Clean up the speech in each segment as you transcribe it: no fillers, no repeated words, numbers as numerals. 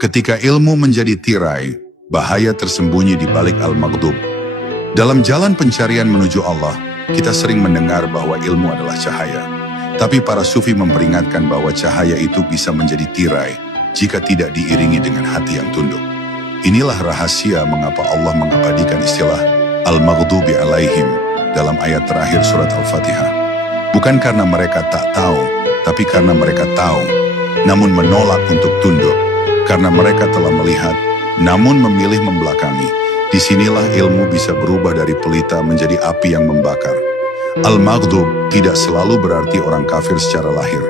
Ketika ilmu menjadi tirai, bahaya tersembunyi di balik al-maghdub. Dalam jalan pencarian menuju Allah, kita sering mendengar bahwa ilmu adalah cahaya. Tapi para sufi memperingatkan bahwa cahaya itu bisa menjadi tirai jika tidak diiringi dengan hati yang tunduk. Inilah rahasia mengapa Allah mengabadikan istilah al-maghdubi alaihim dalam ayat terakhir surat Al-Fatihah. Bukan karena mereka tak tahu, tapi karena mereka tahu, namun menolak untuk tunduk. Karena mereka telah melihat, namun memilih membelakangi. Disinilah ilmu bisa berubah dari pelita menjadi api yang membakar. Al-maghdub tidak selalu berarti orang kafir secara lahir.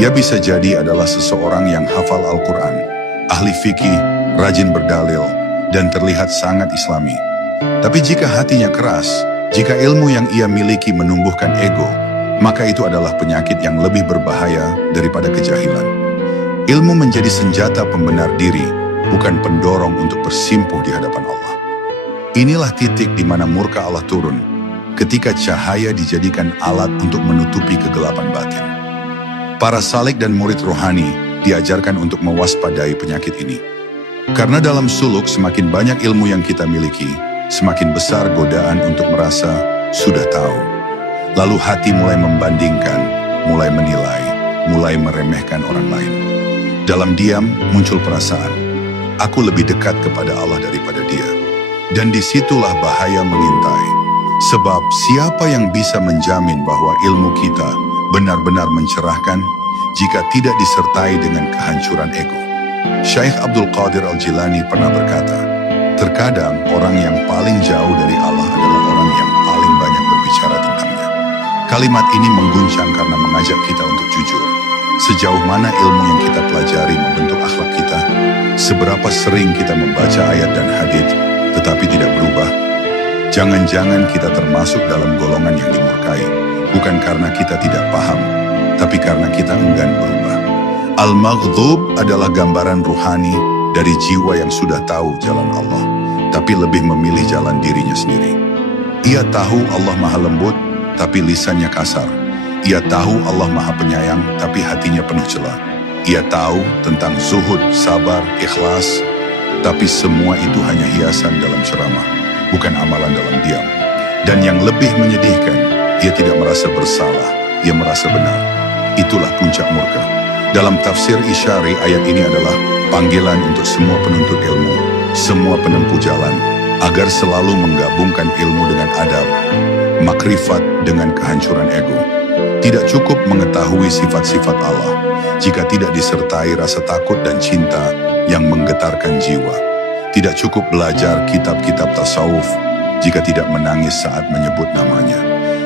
Ia bisa jadi adalah seseorang yang hafal Al-Quran, ahli fikih, rajin berdalil, dan terlihat sangat islami. Tapi jika hatinya keras, jika ilmu yang ia miliki menumbuhkan ego, maka itu adalah penyakit yang lebih berbahaya daripada kejahilan. Ilmu menjadi senjata pembenar diri, bukan pendorong untuk bersimpuh di hadapan Allah. Inilah titik di mana murka Allah turun, ketika cahaya dijadikan alat untuk menutupi kegelapan batin. Para salik dan murid rohani diajarkan untuk mewaspadai penyakit ini. Karena dalam suluk semakin banyak ilmu yang kita miliki, semakin besar godaan untuk merasa sudah tahu. Lalu hati mulai membandingkan, mulai menilai, mulai meremehkan orang lain. Dalam diam muncul perasaan, aku lebih dekat kepada Allah daripada dia. Dan disitulah bahaya mengintai. Sebab siapa yang bisa menjamin bahwa ilmu kita benar-benar mencerahkan jika tidak disertai dengan kehancuran ego? Syekh Abdul Qadir Al-Jilani pernah berkata, terkadang orang yang paling jauh dari Allah adalah orang yang paling banyak berbicara tentangnya. Kalimat ini mengguncang karena mengajak kita untuk jujur. Sejauh mana ilmu yang kita pelajari membentuk akhlak kita? Seberapa sering kita membaca ayat dan hadits, tetapi tidak berubah? Jangan-jangan kita termasuk dalam golongan yang dimurkai, bukan karena kita tidak paham, tapi karena kita enggan berubah. Al-maghdub adalah gambaran ruhani dari jiwa yang sudah tahu jalan Allah, tapi lebih memilih jalan dirinya sendiri. Ia tahu Allah maha lembut, tapi lisannya kasar. Ia tahu Allah maha penyayang, tapi hatinya penuh celah. Ia tahu tentang zuhud, sabar, ikhlas, tapi semua itu hanya hiasan dalam ceramah, bukan amalan dalam diam. Dan yang lebih menyedihkan, ia tidak merasa bersalah, ia merasa benar. Itulah puncak murka. Dalam tafsir Isyari, ayat ini adalah panggilan untuk semua penuntut ilmu, semua penempuh jalan, agar selalu menggabungkan ilmu dengan adab, makrifat dengan kehancuran ego. Tidak cukup mengetahui sifat-sifat Allah jika tidak disertai rasa takut dan cinta yang menggetarkan jiwa. Tidak cukup belajar kitab-kitab tasawuf jika tidak menangis saat menyebut namanya.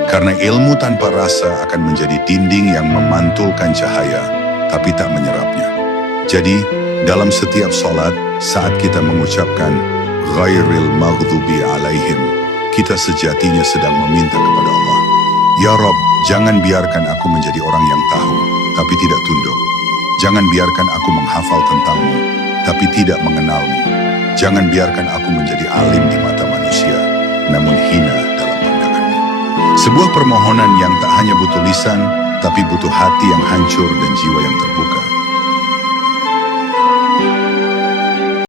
Karena ilmu tanpa rasa akan menjadi dinding yang memantulkan cahaya, tapi tak menyerapnya. Jadi, dalam setiap sholat, saat kita mengucapkan ghairil maghdubi alaihim, kita sejatinya sedang meminta kepada Allah, Ya Rabb, jangan biarkan aku menjadi orang yang tahu, tapi tidak tunduk. Jangan biarkan aku menghafal tentang-Mu, tapi tidak mengenal-Mu. Jangan biarkan aku menjadi alim di mata manusia, namun hina dalam pandangan-Mu. Sebuah permohonan yang tak hanya butuh lisan, tapi butuh hati yang hancur dan jiwa yang terbuka.